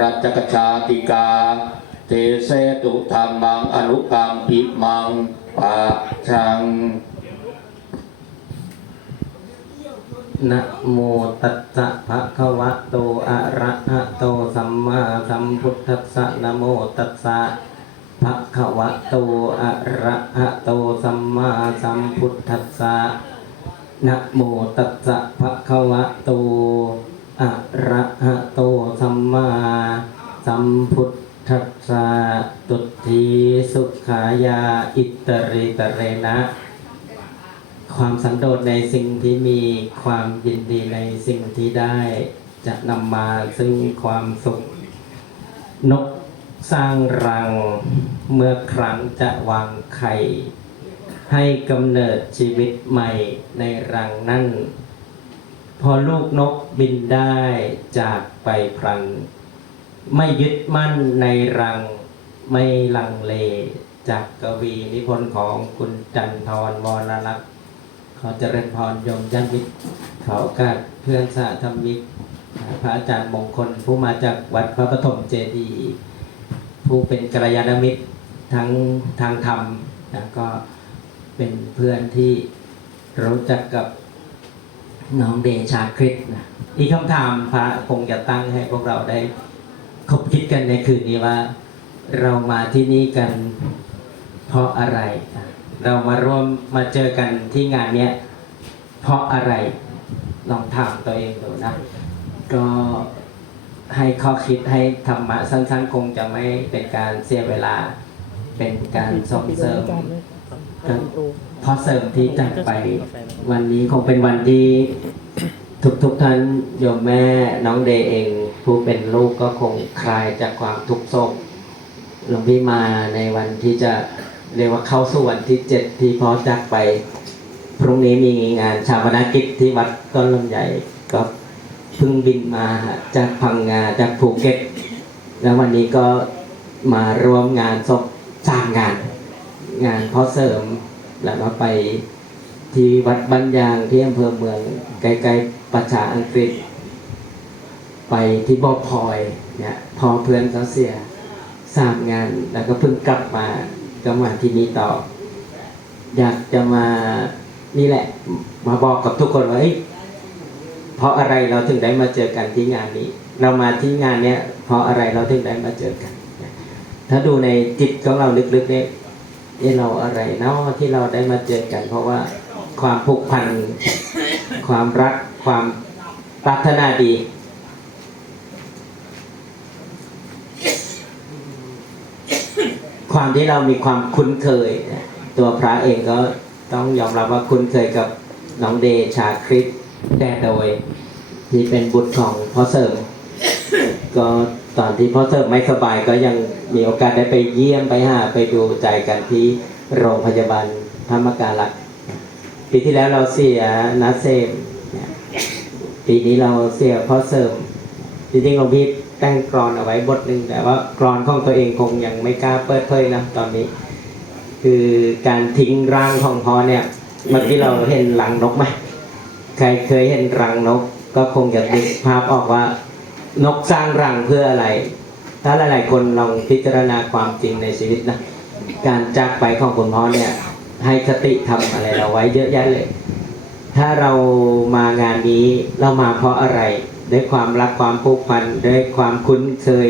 รัจกชาติกา เทเสตุธรรมังอนุกรรมปิมังปะชังนะโมตัสสะภะคะวะโตอะระหะโตสัมมาสัมพุทธัสสะนะโมตัสสะภะคะวะโตอะระหะโตสัมมาสัมพุทธัสสะนะโมตัสสะภะคะวะโต อะระหะโตสัมมาสัมพุทธัสสะตุทีสุขายาอิตริตเรนะ ความสันโดษในสิ่งที่มีความยินดีในสิ่งที่ได้จะนำมาซึ่งความสุข นกสร้างรังเมื่อครั้งจะวางไข่ ให้กำเนิดชีวิตใหม่ในรังนั่น พอลูกนกบินได้จากไปพลันไม่ยึดมั่นในรัง ไม่ลังเลจากกวีนิพนธ์ของคุณจันทรวรลักษ์ขอเจริญพรยมญาติมิตรขอโอกาสเพื่อนสาธมิกพระอาจารย์มงคลผู้มาจากวัดพระปฐมเจดีย์ผู้เป็นกัลยาณมิตรทั้งทางธรรมนะก็เป็นเพื่อนที่รู้จักกับ น้องเดชาคริสนะอีกคำถามพระคงจะตั้งให้พวกเราได้คบคิดกันในคืนนี้ว่า เรามาที่นี่กันเพราะอะไรนะเรามาร่วมมาเจอกันที่งานเนี้ยเพราะอะไรลองถามตัวเองดูนะ ก็ให้ข้อคิดให้ธรรมะสั้นๆ คงจะไม่เป็นการเสียเวลาเป็นการส่งเสริมเพราะเสริมที่จากไป วันนี้คงเป็นวันที่ทุกๆท่านโยมแม่น้องเดยเอง ผู้เป็นลูกก็คงคลายจากความทุกข์โศกหลวงพี่มาในวันที่จะเรียกว่าเข้าสู่วันที่เจ็ดที่พ่อจากไป พรุ่งนี้มีงานชาปนกิจที่วัดต้นลำใหญ่ก็เพิ่งบินมาจากพังงาจากภูเก็ต แล้ววันนี้ก็มาร่วมงานศพสางงาน งานพ่อเสริม แล้วก็ไปที่วัดบ้านยางที่อำเภอเมืองใกล้ๆประชาอังกฤษ ไปที่บ่อพลอยเนี่ยพอเพื่อนเขาเสียทราบงานแล้วก็เพิ่งกลับมาก็มาที่นี่ต่อ อยากจะมานี่แหละ มาบอกกับทุกคนว่าเอ้ยเพราะอะไรเราถึงได้มาเจอกันที่งานนี้ เรามาที่งานเนี้ยเพราะอะไรเราถึงได้มาเจอกัน ถ้าดูในจิตของเราลึกๆเนี่ย เอ๊ะเราอะไรเนาะที่เราได้มาเจอกัน เพราะว่าความผูกพัน ความรักความปรารถนาดี ความที่เรามีความคุ้นเคยนะตัวพระเองก็ต้องยอมรับว่าคุ้นเคยกับน้องเดชาคริสแต่โดยที่เป็นบุตรของพ่อเสริมก็ ตอนที่พ่อเสริมไม่สบายก็ยังมีโอกาสได้ไปเยี่ยมไปหาไปดูใจกันที่โรงพยาบาลธรรมการักปีที่แล้วเราเสียนาเซมปีนี้เราเสียพ่อเสริมจริงๆหลวงพี่แต่งกรอนเอาไว้บทหนึ่งแต่ว่ากรอนของตัวเองคงยังไม่กล้าเปิดเผยนะตอนนี้ คือการทิ้งร่างของพ่อเนี่ยเมื่อกี้เราเห็นรังนกไหมใครเคยเห็นรังนก ก็คงจะนึกภาพออกว่า นกสร้างรังเพื่ออะไร ถ้าหลายๆคนลองพิจารณาความจริงในชีวิตนะ การจากไปของคุณพ่อเนี่ย ให้สติทำอะไรเราไว้เยอะแยะเลย ถ้าเรามางานนี้เรามาเพราะอะไร ด้วยความรักความผูกพัน ด้วยความคุ้นเคย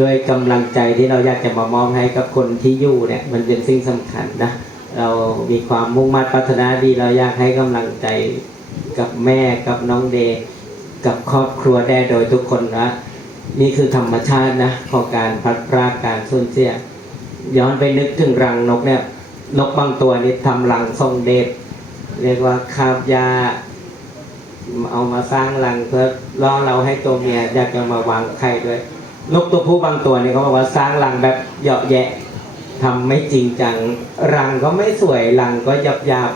ด้วยกำลังใจที่เราอยากจะมามอบให้กับคนที่อยู่เนี่ย มันเป็นสิ่งสำคัญนะ เรามีความมุ่งมั่นปรารถนาดี เราอยากให้กำลังใจกับแม่กับน้องเดย์ กับครอบครัวได้โดยทุกคนนะนี่คือธรรมชาตินะของการพัดพรากการสูญเสีย ย้อนไปนึกถึงรังนกเนี่ยนกบางตัวนี่ทำรังทรงเดชเรียกว่าคาบยาเอามาสร้างรังเพื่อล่อเราให้ตัวเมียอยากจะมาวางไข่ด้วย นกตัวผู้บางตัวนี่เขาบอกว่าสร้างรังแบบเหยาะแยะทำไม่จริงจัง รังก็ไม่สวยรังก็ยับยับ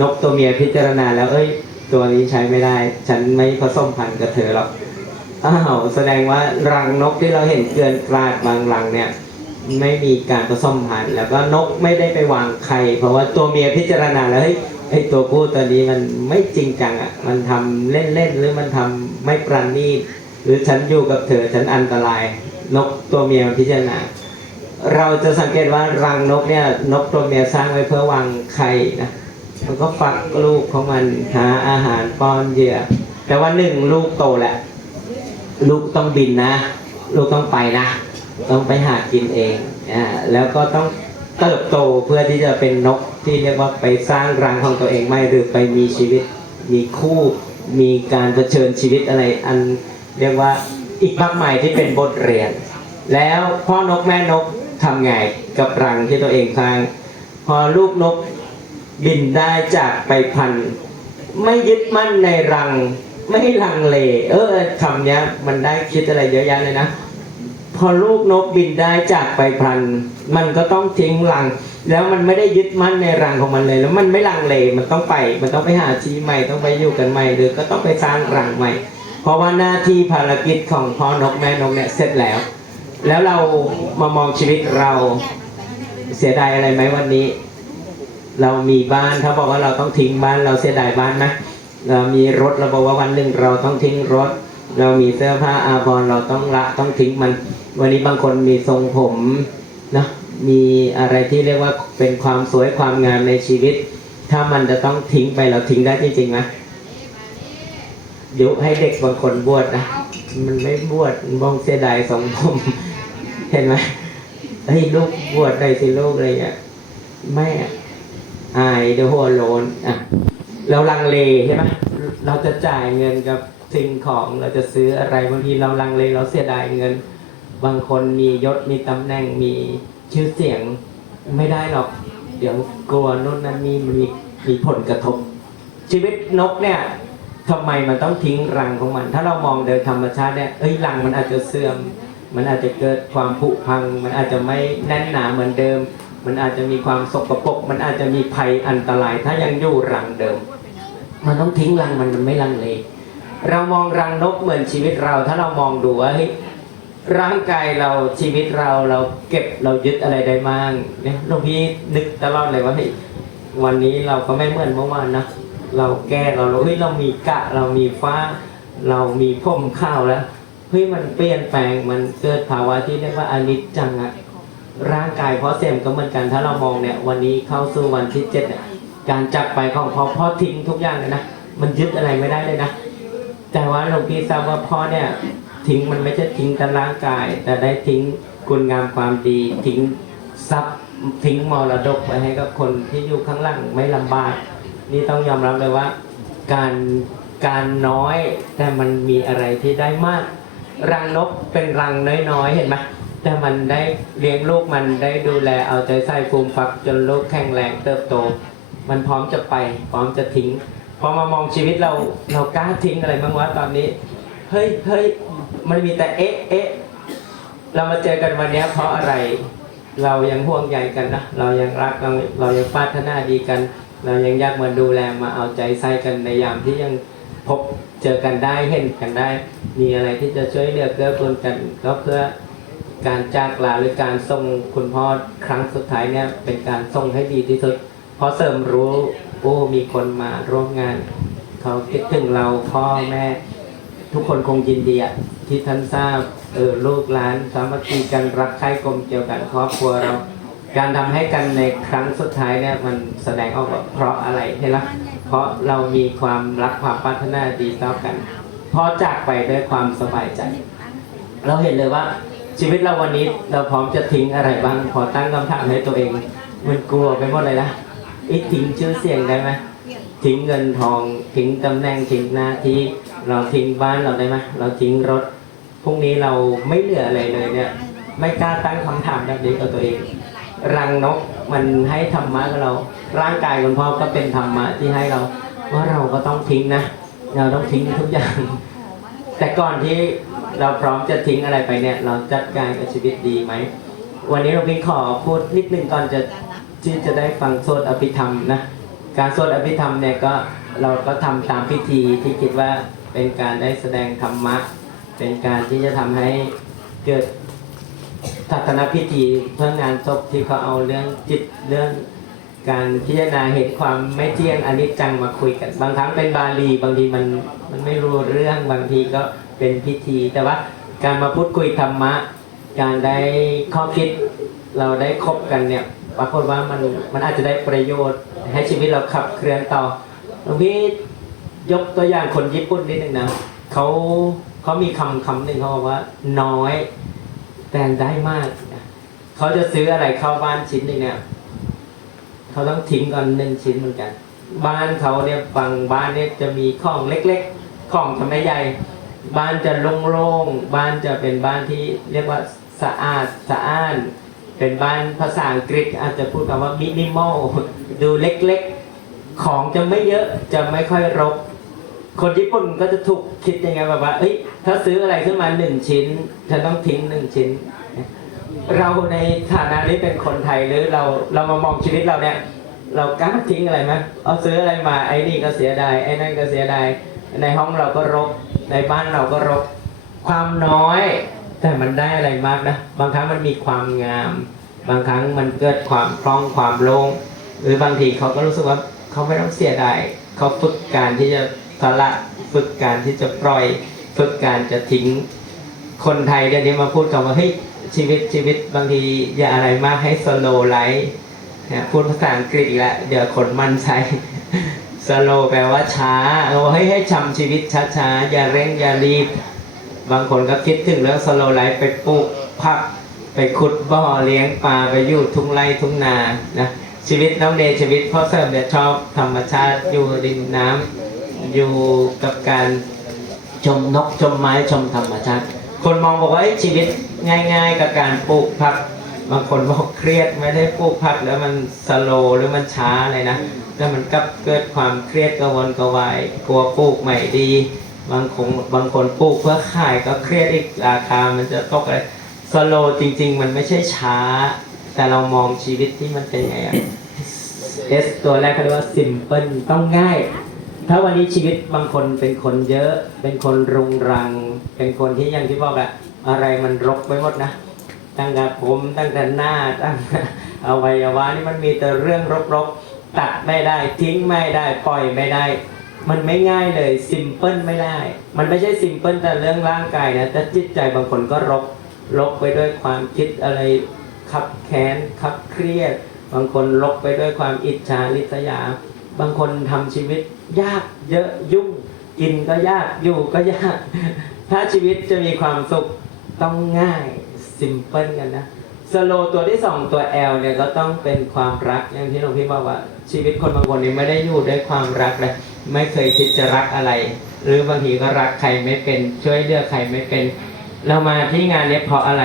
นกตัวเมียพิจารณาแล้วเอ้ย ตัวนี้ใช้ไม่ได้ ฉันไม่ผสมพันธุ์กับเธอหรอกอ้าวแสดงว่ารังนกที่เราเห็นเกลื่อนกลาดบางรังเนี่ยไม่มีการผสมพันธุ์แล้วก็นกไม่ได้ไปวางไข่เพราะว่าตัวเมียพิจารณาแล้วเฮ้ยไอตัวผู้ตัวนี้มันไม่จริงจังอะมันทำเล่นๆหรือมันทำไม่ประณีตหรือฉันอยู่กับเธอฉันอันตราย นกตัวเมียมันพิจารณา เราจะสังเกตว่ารังนกเนี่ยนกตัวเมียสร้างไว้เพื่อวางไข่นะ มันก็ฟักลูกของมันหาอาหารป้อนเหยื่อแต่ว่าหนึ่งลูกโตแหละ ลูกต้องบินนะ ลูกต้องไปนะ ต้องไปหากินเองอ่าแล้วก็ต้องเติบโตเพื่อที่จะเป็นนกที่เรียกว่าไปสร้างรังของตัวเองไม่หรือไปมีชีวิต มีคู่มีการเผชิญชีวิตอะไร อันเรียกว่าอีกมากมายที่เป็นบทเรียน แล้วพ่อนกแม่นกทำไงกับรังที่ตัวเองสร้าง พอลูกนก บินได้จากไปพัน ไม่ยึดมั่นในรัง ไม่ลังเล เออคำเนี้ย มันได้คิดอะไรเยอะแยะเลยนะ พอลูกนกบินได้จากไปพัน มันก็ต้องทิ้งรัง แล้วมันไม่ได้ยึดมั่นในรังของมันเลย แล้วมันไม่ลังเล มันต้องไป มันต้องไปหาที่ใหม่ ต้องไปอยู่กันใหม่ หรือก็ต้องไปสร้างรังใหม่ เพราะว่าหน้าที่ภารกิจของพ่อนกแม่นกเนี่ยเสร็จแล้ว แล้วเรามามองชีวิตเราเสียดายอะไรไหมวันนี้ เรามีบ้านเขาบอกว่าเราต้องทิ้งบ้านเราเสียดายบ้านไหมเรามีรถเราบอกว่าวันหนึ่งเราต้องทิ้งรถ เรามีเสื้อผ้าอาภรณ์เราต้องละต้องทิ้งมัน วันนี้บางคนมีทรงผมนะมีอะไรที่เรียกว่าเป็นความสวยความงามในชีวิต ถ้ามันจะต้องทิ้งไปเราทิ้งได้จริงๆไหมเดี๋ยวให้เด็กบางคนบวชนะมันไม่บวชมันบ้องเสียดายทรงผมเห็นไหมเฮ้ยลูกบวชได้สิลูกอะไรเงี้ยไม่อะ อายเดี๋ยวหัวโลนอะเราลังเลใช่ไหมเราจะจ่ายเงินกับสิ่งของเราจะซื้ออะไรบางทีเราลังเลเราเสียดายเงิน บางคนมียศมีตำแหน่งมีชื่อเสียงไม่ได้หรอก เดี๋ยวกลัวโน่นนั่นนี่มันมีมีผลกระทบ ชีวิตนกเนี่ยทำไมมันต้องทิ้งรังของมัน ถ้าเรามองโดยธรรมชาติเนี่ยเอ้ยรังมันอาจจะเสื่อม มันอาจจะเกิดความผุพัง มันอาจจะไม่แน่นหนาเหมือนเดิม มันอาจจะมีความสกปรกมันอาจจะมีภัยอันตราย ถ้ายังอยู่รังเดิม มันต้องทิ้งรังมันมันไม่ลังเลเรามองรังนกเหมือนชีวิตเรา ถ้าเรามองดูว่าเฮ้ยร่างกายเราชีวิตเราเราเก็บเรายึดอะไรได้บ้างเนี่ยหลวงพี่นึกตลอดเลยว่าเฮ้ยวันนี้เราก็ไม่เหมือนเมื่อวานนะเราแก้เราเฮ้ยเรามีกะ เรามีฟ้า เรามีพ่มข้าวแล้วเฮ้ยมันเปลี่ยนแปลงมันเกิดภาวะที่เรียกว่าอนิจจังอะ ร่างกายเพราะเสื่อมก็เหมือนกันถ้าเรามองเนี่ยวันนี้เข้าสู่วันที่เจ็ดเนี่ยการจักไปของพ่อพ่อทิ้งทุกอย่างเลยนะมันยึดอะไรไม่ได้เลยนะ แต่ว่าหลวงพี่ทราบว่าพ่อเนี่ยทิ้งมันไม่ใช่ทิ้งแต่ร่างกาย แต่ได้ทิ้งคุณงามความดีทิ้งทรัพย์ทิ้งมรดกไว้ให้กับคนที่อยู่ข้างหล่างไม่ลำบากนี่ต้องยอมรับเลยว่า การการน้อยแต่มันมีอะไรที่ได้มาก รังนกเป็นรังน้อยๆเห็นไหม แต่มันได้เลี้ยงลูกมันได้ดูแลเอาใจใส่ฟูมฟักจนลูกแข็งแรงเติบโต มันพร้อมจะไป พร้อมจะทิ้ง พอมามองชีวิตเราเรากล้าทิ้งอะไรบ้างวะตอนนี้ เฮ้ยเฮ้ยมันมีแต่เอ๊ะเอ๊ะเรามาเจอกันวันนี้เพราะอะไรเรายังห่วงใยกันนะเรายังรักเราเรายังปรารถนาดีกัน เรายังอยากมาดูแลมาเอาใจใส่กันในยามที่ยังพบเจอกันได้เห็นกันได้ มีอะไรที่จะช่วยเหลือเกื้อกูลกันก็เพื่อ การจากลาหรือการส่งคุณพ่อครั้งสุดท้ายเนี่ยเป็นการส่งให้ดีที่สุด เพราะเสริมรู้โอ้มีคนมาร่วมงาน เขาคิดถึงเราพ่อแม่ ทุกคนคงยินดีอะที่ท่านทราบเออลูกหลานสามัคคีกันรักใคร่กลมเกี่ยวกันครอบครัวเรา การทำให้กันในครั้งสุดท้ายเนี่ยมันแสดงออกว่าเพราะอะไรใช่ไหมเพราะเรามีความรักความปรารถนาดีต่อกันเพราะจากไปด้วยความสบายใจ เราเห็นเลยว่า ชีวิตเราวันนี้เราพร้อมจะทิ้งอะไรบ้างขอตั้งคำถามให้ตัวเอง มันกลัวไปหมดเลยนะอีทิ้งชื่อเสียงได้ไหมทิ้งเงินทองทิ้งตำแหน่งทิ้งหน้าที่เราทิ้งบ้านเราได้ไหมเราทิ้งรถพรุ่งนี้เราไม่เหลืออะไรเลยเนี่ยไม่กล้าตั้งคำถามแบบนี้กับตัวเอง รังนกมันให้ธรรมะกับเรา ร่างกายคุณพ่อก็เป็นธรรมะที่ให้เราว่าเราก็ต้องทิ้งนะ เราต้องทิ้งทุกอย่าง แต่ก่อนที่ เราพร้อมจะทิ้งอะไรไปเนี่ย เราจัดการกับชีวิตดีไหม วันนี้เราพี่ขอพูดนิดนึงก่อนจะที่จะได้ฟังสวดอภิธรรมนะ การสวดอภิธรรมเนี่ยก็เราก็ทำตามพิธีที่คิดว่าเป็นการได้แสดงธรรมะ เป็นการที่จะทำให้เกิดทัศนพิธีเพื่องานศพที่เขาเอาเรื่องจิตเรื่อง การพิจารณาเห็นความไม่เที่ยงอนิจจังมาคุยกัน บางครั้งเป็นบาลีบางทีมันมันไม่รู้เรื่องบางทีก็เป็นพิธี แต่ว่าการมาพูดคุยธรรมะ การได้ข้อคิดเราได้คบกันเนี่ยปรากฏว่ามันมันอาจจะได้ประโยชน์ ให้ชีวิตเราขับเคลื่อนต่อหลวงพี่ยกตัวอย่างคนญี่ปุ่นนิดนึงนะเขาเขามีคำคำหนึ่งเขาบอกว่าน้อยแต่ได้มาก เขาจะซื้ออะไรเข้าบ้านชิ้นหนึ่งเนี่ย เขาต้องทิ้งก่อนหนึ่งชิ้นเหมือนกัน บ้านเขาเนี่ยบางบ้านเนี่ยจะมีของเล็กๆของทำไม่ใหญ่บ้านจะโล่งๆบ้านจะเป็นบ้านที่เรียกว่าสะอาดสะอ้าน เป็นบ้านภาษาอังกฤษอาจจะพูดคำว่ามินิมอลดูเล็กๆ ของจะไม่เยอะจะไม่ค่อยรก คนญี่ปุ่นก็จะถูกคิดยังไงแบบว่าเอ้ยถ้าซื้ออะไรขึ้นมาหนึ่งชิ้นฉันต้องทิ้งหนึ่งชิ้น เราในฐานะนี้เป็นคนไทยหรือเราเรามามองชีวิตเราเนี่ย เรากล้าทิ้งอะไรไหมเอาซื้ออะไรมาไอ้นี่ก็เสียดายไอ้นั่นก็เสียดายในห้องเราก็รก ในบ้านเราก็รก ความน้อย แต่มันได้อะไรมากนะ บางครั้งมันมีความงาม บางครั้งมันเกิดความคล่องความโล่งหรือบางทีเขาก็รู้สึกว่าเขาไม่ต้องเสียดายเขาฝึกการที่จะสละฝึกการที่จะปล่อย ฝึกการจะทิ้งคนไทยเดี๋ยวนี้มาพูดคำว่าเฮ้ย ชีวิตชีวิตบางทีอย่าอะไรมากให้ slow life นะพูดภาษาอังกฤษอีกแล้วเดี๋ยวคนมันใช้ slow แปลว่าช้าเอาให้ให้ชำชีวิตช้าๆอย่าเร่งอย่ารีบ บางคนก็คิดถึงเรื่อง slow life ไปปลูกผักไปขุดบ่อเลี้ยงปลาไปอยู่ทุ่งไร่ทุ่งนานะชีวิตน้องเนชีวิตพ่อเสริมเนี่ยชอบธรรมชาติอยู่ริมน้ำอยู่กับการชมนกชมไม้ชมธรรมชาติ คนมองบอกว่าชีวิตง่าย ๆ กับการปลูกผัก บางคนบอกเครียดไม่ได้ปลูกผักแล้วมันสโลหรือมันช้าเลยนะแล้วมันก็เกิดความเครียดกระวนกระวายกลัวปลูกใหม่ดี บางคนบางคนปลูกเพื่อขายก็เครียดอีกราคา มันจะตกอะไรสโลจริง ๆ มันไม่ใช่ช้า แต่เรามองชีวิตที่มันเป็นไงอะ S ตัวแรกเขาเรียกว่า simple ต้องง่าย ถ้าวันนี้ชีวิตบางคนเป็นคนเยอะ เป็นคนรุงรัง เป็นคนที่อย่างที่บอกอะอะไรมันรกไปหมดนะตั้งแต่ผมตั้งแต่หน้าตั้งอวัยวะนี่มันมีแต่เรื่องรกๆตัดไม่ได้ทิ้งไม่ได้ปล่อยไม่ได้ มันไม่ง่ายเลยซิมเพิลไม่ได้ มันไม่ใช่ซิมเพิลแต่เรื่องร่างกายนะแต่จิตใจบางคนก็รกรกไปด้วยความคิดอะไรขับแค้นขับเครียด บางคนรกไปด้วยความอิจฉาริษยา บางคนทำชีวิตยากเยอะยุ่งกินก็ยากอยู่ก็ยาก ถ้าชีวิตจะมีความสุขต้องง่ายซิมเพิลกันนะสโลตัวที่สองตัว L เนี่ยก็ต้องเป็นความรักอย่างที่หลวงพี่บอกว่าชีวิตคนบางคนนี่ไม่ได้อยู่ด้วยความรักเลยไม่เคยคิดจะรักอะไร หรือบางทีก็รักใครไม่เป็นช่วยเลือกใครไม่เป็น เรามาที่งานเนี้ยเพราะอะไร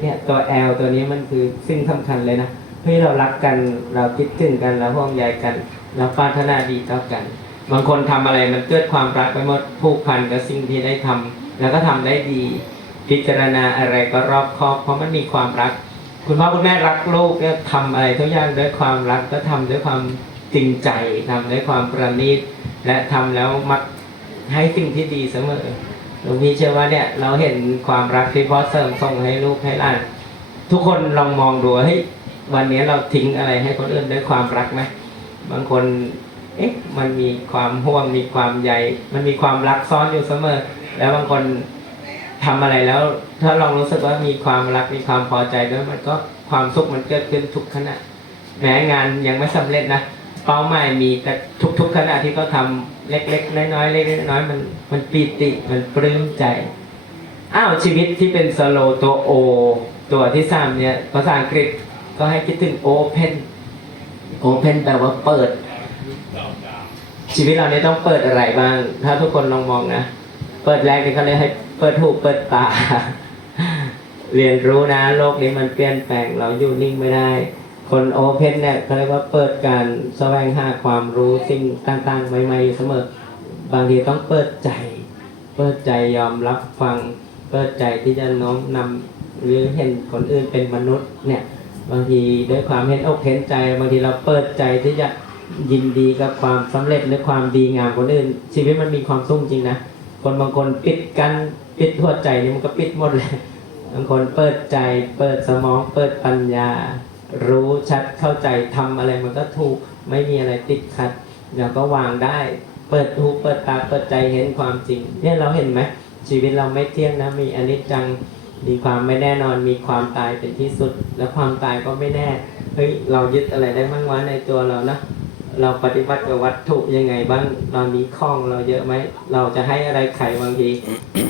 เนี่ยตัว L ตัวนี้มันคือสิ่งสำคัญเลยนะเฮ้ยเรารักกันเราคิดถึงกันเราห่วงใยกันเราปรารถนาดีต่อกัน บางคนทำอะไรมันเกิดความรักไปหมดผูกพันกับสิ่งที่ได้ทำ แล้วก็ทำได้ดี พิจารณาอะไรก็รอบคอบ เพราะมันมีความรัก คุณพ่อคุณแม่รักลูกเนี่ยทำอะไรทุกอย่างด้วยความรักก็ทำด้วยความจริงใจทำด้วยความประณีตและทำแล้วมักให้สิ่งที่ดีเสมอหลวงพี่เชื่อว่าเนี่ยเราเห็นความรักที่พ่อเสริมส่งให้ลูกให้หลานทุกคนลองมองดูว่าเฮ้ยวันนี้เราทิ้งอะไรให้คนอื่นด้วยความรักไหมบางคนเอ๊ะมันมีความห่วงมีความใยมันมีความรักซ้อนอยู่เสมอ แล้วบางคนทำอะไรแล้ว ถ้าลองรู้สึกว่ามีความรักมีความพอใจด้วยมันก็ความสุขมันเกิดขึ้นทุกขณะแม้งานยังไม่สำเร็จนะเป้าหมายมีแต่ทุกๆขณะที่เขาทำเล็ก ๆ น้อยๆเล็กๆน้อยๆมันมันปีติมันปลื้มใจอ้าวชีวิตที่เป็นสโลตัวโอตัวที่สามเนี่ยภาษาอังกฤษก็ให้คิดถึง open open แปลว่าเปิด ชีวิตเราเนี่ยต้องเปิดอะไรบ้าง ถ้าทุกคนลองมองนะ เปิดแรกนี่เขาเลยกให้เปิดหูเปิดตา เรียนรู้นะโลกนี้มันเปลี่ยนแปลงเราอยู่นิ่งไม่ได้ คนโอเพนเนี่ยเขาเรียกว่าเปิดการแสวงหาความรู้สิ่งต่างๆ ใหม่ๆเสมอ บางทีต้องเปิดใจ เปิดใจยอมรับฟัง เปิดใจที่จะน้อมนำหรือเห็นคนอื่นเป็นมนุษย์เนี่ยบางทีด้วยความเห็นอกเห็นใจ บางทีเราเปิดใจที่จะยินดีกับความสำเร็จหรือความดีงามคนอื่น ชีวิตมันมีความสุขจริงนะ คนบางคนปิดกันปิดหัวใจนี่มันก็ปิดหมดเลยบางคนเปิดใจ เปิดสมอง เปิดปัญญา รู้ชัดเข้าใจทำอะไรมันก็ถูกไม่มีอะไรติดขัดเดี๋ยวก็วางได้ เปิดหูเปิดตาเปิดใจเห็นความจริง เนี่ยเราเห็นไหมชีวิตเราไม่เที่ยงนะมีอนิจจังมีความไม่แน่นอนมีความตายเป็นที่สุด และความตายก็ไม่แน่เฮ้ยเรายึดอะไรได้บ้างวะในตัวเรานะ เราปฏิบัติกับวัตถุยังไงบ้างเรามีข้องเราเยอะไหมเราจะให้อะไรใครบางที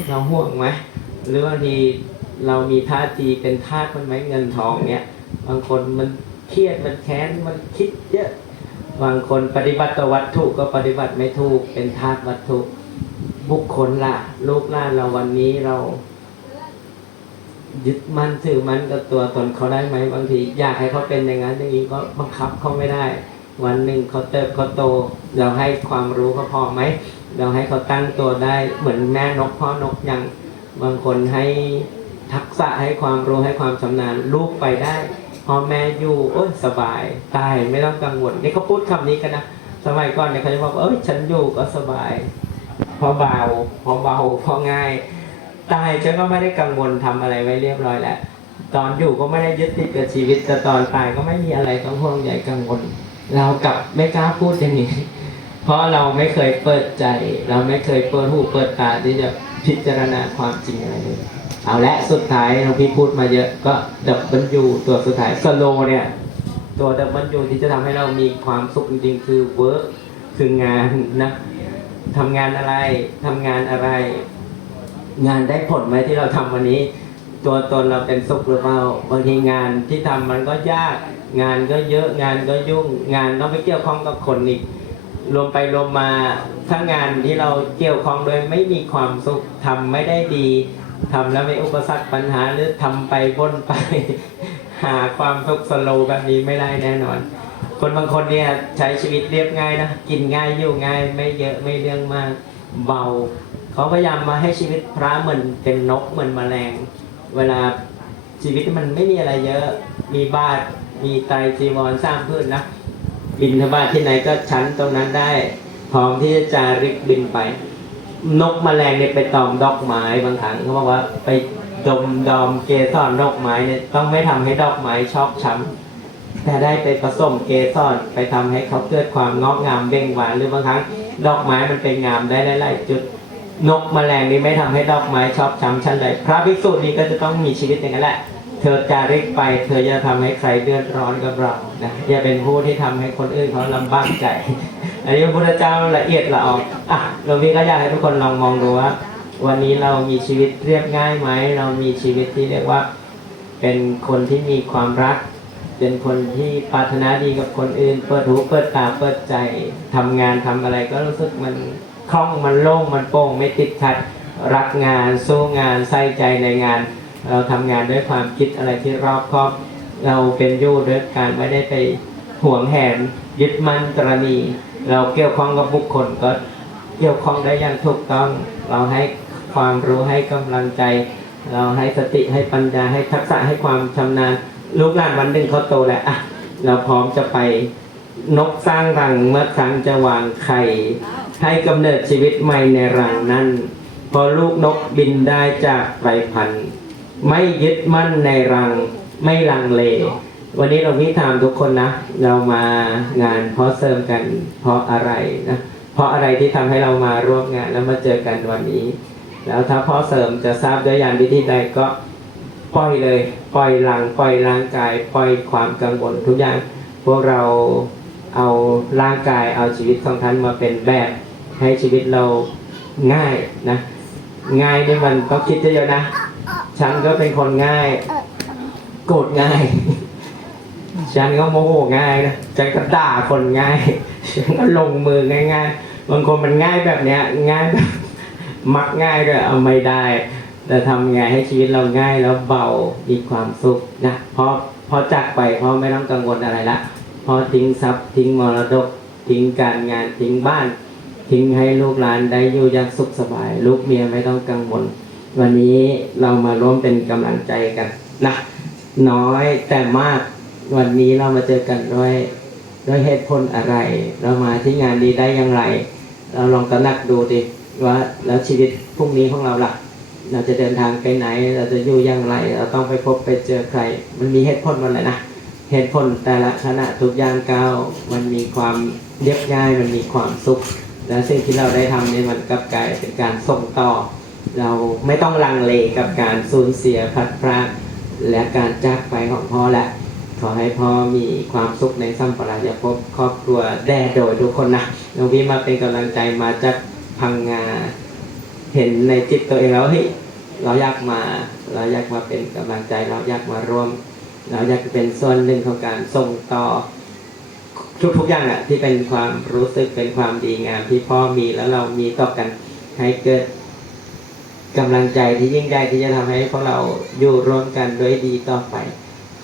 เราห่วงไหมหรือบางทีเรามีท่าทีเป็นทาสมันไหมเงินทองเนี่ยบางคนมันเครียดมันแค้นมันคิดเยอะบางคนปฏิบัติต่อวัตถุก็ปฏิบัติไม่ถูกเป็นทาสวัตถุ บุคคลล่ะลูกหล้านเราวันนี้เรา ยึดมั่นถือมั่นกับตัวตนเขาได้ไหมบางที อยากให้เขาเป็นอย่างนั้นอย่างนี้ก็บังคับเขาไม่ได้ วันหนึ่งเขาเติบเขาโต เราให้ความรู้เขาพอไหม เราให้เขาตั้งตัวได้เหมือนแม่นกพ่อนกยังบางคนให้ทักษะให้ความรู้ให้ความชำนาญลูกไปได้พ่อแม่อยู่โอ้ยสบายตายไม่ต้องกังวลนี่เขาพูดคำนี้กันนะสมัยก่อนเนี่ยเขาจะบอกเอ้ยฉันอยู่ก็สบายพอเบาพอเบาพอง่าย ตายฉันก็ไม่ได้กังวลทำอะไรไว้เรียบร้อยแล้วตอนอยู่ก็ไม่ได้ยึดติดกับชีวิตแต่ตอนตายก็ไม่มีอะไรต้องห่วงใยกังวล เรากลับไม่กล้าพูดอย่างนี้ เพราะเราไม่เคยเปิดใจ เราไม่เคยเปิดหูเปิดตาที่จะพิจารณาความจริงอะไรเลยเอาละสุดท้ายเราพี่พูดมาเยอะก็ดับเบิลยูตัวสุดท้ายสโลเนี่ย ตัวดับเบิลยูที่จะทำให้เรามีความสุขจริงๆคือเวิร์กคืองานนะทำงานอะไรทำงานอะไร งานได้ผลไหมที่เราทำวันนี้ ตัวตนเราเป็นสุขหรือเปล่าบางทีงานที่ทำมันก็ยาก งานก็เยอะงานก็ยุ่งงานต้องไปเกี่ยวข้องกับคนอีกรวมไปรวมมาถ้างานที่เราเกี่ยวข้องโดยไม่มีความสุขทำไม่ได้ดีทำแล้วไมีอุปสรรคปัญหาหรือทำไปบนไป หาความสุขสโลแบบนี้ไม่ได้แน่นอน คนบางคนเนี่ยใช้ชีวิตเรียบง่ายนะกินง่ายอยู่ง่ายไม่เยอะไม่เรื่องมากเบาเขาพยายามมาให้ชีวิตพระเหมือนเป็นนกเหมือนแมลง เวลาชีวิตมันไม่มีอะไรเยอะมีบาท มีไตจีวรสร้างพืชนะบินทบาทที่ไหนก็ชั้นตรงนั้นได้พร้อมที่จะจาริกบินไป นกแมลงเนี่ยไปตอมดอกไม้บางครั้งเขาบอกว่าไปดมดอมเกสรดอกไม้เนี่ยต้องไม่ทำให้ดอกไม้ชอกช้ำแต่ได้ไปผสมเกสรไปทำให้เขาเกิดความงอกงามเบ่งบานหรือบางครั้งดอกไม้มันเป็นงามได้หลายๆจุดนกแมลงนี่ไม่ทำให้ดอกไม้ชอบช้ำชั้นใดพระภิกษุนี่ก็จะต้องมีชีวิตอย่างนั้นแหละ เธอจาริกไป เธออย่าทำให้ใครเดือดร้อนกับเรานะอย่าเป็นผู้ที่ทำให้คนอื่นเขาลำบากใจ อันนี้พระพุทธเจ้าละเอียดละออกอะหลวงพี่ก็อยากให้ทุกคนลองมองดูว่า วันนี้เรามีชีวิตเรียบง่ายไหมเรามีชีวิตที่เรียกว่า เป็นคนที่มีความรัก เป็นคนที่ปรารถนาดีกับคนอื่น เปิดหูเปิดตาเปิดใจทำงานทำอะไรก็รู้สึกมันคล่องมันโล่งมันโปร่งไม่ติดขัดรักงานสู้งานใส่ใจในงาน เราทำงานด้วยความคิดอะไรที่รอบคอบเราเป็นอยู่ด้วยการไม่ได้ไปห่วงแหนยึดมั่นตรณี เราเกี่ยวข้องกับบุคคลก็เกี่ยวข้องได้อย่างถูกต้อง เราให้ความรู้ให้กำลังใจ เราให้สติให้ปัญญาให้ทักษะให้ความชำนาญลูกหลานวันหนึ่งเขาโตแล้วอะเราพร้อมจะไปนกสร้างรังเมื่อครั้งจะวางไข่ให้กำเนิดชีวิตใหม่ในรังนั้น พอลูกนกบินได้จากไรพันธุ์ ไม่ยึดมั่นในรังไม่ลังเล วันนี้เราพิถามทุกคนนะ เรามางานเพราะเสริมกันเพราะอะไรนะเพราะอะไรที่ทำให้เรามาร่วมงานแล้วมาเจอกันวันนี้ แล้วถ้าเพ่อเสริมจะทราบด้วยยานวิธีใดก็ปล่อยเลย ปล่อยหลังปล่อยร่างกาย ปล่อยความกังวลทุกอย่าง พวกเราเอาร่างกายเอาชีวิตของท่านมาเป็นแบบให้ชีวิตเราง่ายนะ ง่ายนี่มันต้องคิดเยอะๆนะ ฉันก็เป็นคนง่าย โกรธง่าย ฉันก็โมโหง่ายนะฉันก็ด่าคนง่าย ฉันก็ลงมือง่ายๆบางคนมันง่ายแบบเนี้ย ง่ายแบบมักง่ายด้วยเอาไม่ได้ แต่ทำไงให้ชีวิตเราง่ายแล้วเบามีความสุขนะเพราะพอจากไปเพราะไม่ต้องกังวลอะไรละพอทิ้งทรัพย์ทิ้งมรดกทิ้งการงานทิ้งบ้าน ทิ้งให้ลูกหลานได้อยู่อย่างสุขสบาย ลูกเมียไม่ต้องกังวล วันนี้เรามาร่วมเป็นกำลังใจกันนะน้อยแต่มากวันนี้เรามาเจอกันด้วยด้วยเหตุผลอะไร เรามาที่งานนี้ได้อย่างไร เราลองตระหนักดูดิว่าแล้วชีวิตพรุ่งนี้ของเราล่ะ เราจะเดินทางไปไหน เราจะอยู่อย่างไร เราต้องไปพบไปเจอใคร มันมีเหตุผลหมันเลยนะเหตุผลแต่ละขณะทุกย่างก้าวมันมีความเรียบง่ายมันมีความสุข และสิ่งที่เราได้ทำนี่มันกลับกลายเป็นการส่งต่อ เราไม่ต้องลังเลกับการสูญเสียพัดพรากและการจากไปของพ่อและ ขอให้พ่อมีความสุขในสัมปรายภพครอบครัวแด่โดยทุกคนนะหลวงพี่มาเป็นกำลังใจมาจากพังงาเห็นในจิตตัวเองแล้วเฮ้ยเราอยากมาเราอยากมาเป็นกำลังใจเราอยากมาร่วม เราอยากเป็นส่วนหนึ่งของการส่งต่อทุกๆอย่างอะที่เป็นความรู้สึกเป็นความดีงามที่พ่อมีแล้วเรามีต่อกันให้เกิด กำลังใจที่ยิ่งใหญ่ที่จะทำให้พวกเราอยู่ร่วมกันด้วยดีต่อไป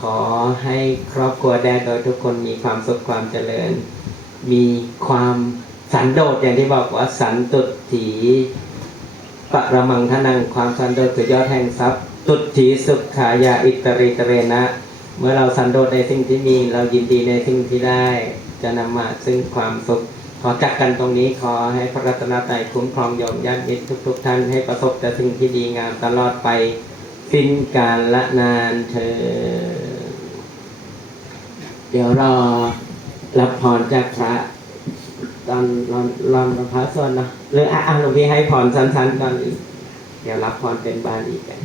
ขอให้ครอบครัวแดนโดยทุกคนมีความสุขความเจริญ มีความสันโดษอย่างที่บอกว่าสันตุถีปรมังทนังความสันโดษคือยอดแห่งทรัพย์ ตุถีสุขขายาอิตริตเรนะ เมื่อเราสันโดษในสิ่งที่มี เรายินดีในสิ่งที่ได้ จะนำมาซึ่งความสุข ขอจักกันตรงนี้ขอให้พระรัตนตรัยคุ้มครองโยมญาติมิตรทุก ๆ ท่านให้ประสบแต่สิ่งที่ดีงามตลอดไปสิ้นการละนานเธอ เดี๋ยวรอรับพรจากพระตอนรอนรอนพระสวดนะหรืออะอะหลวงพี่ให้พรสั้นๆตอนนี้เดี๋ยวรับพรเป็นบาลีกัน